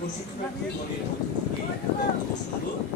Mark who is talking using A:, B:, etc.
A: Donc, je suis très content de vous.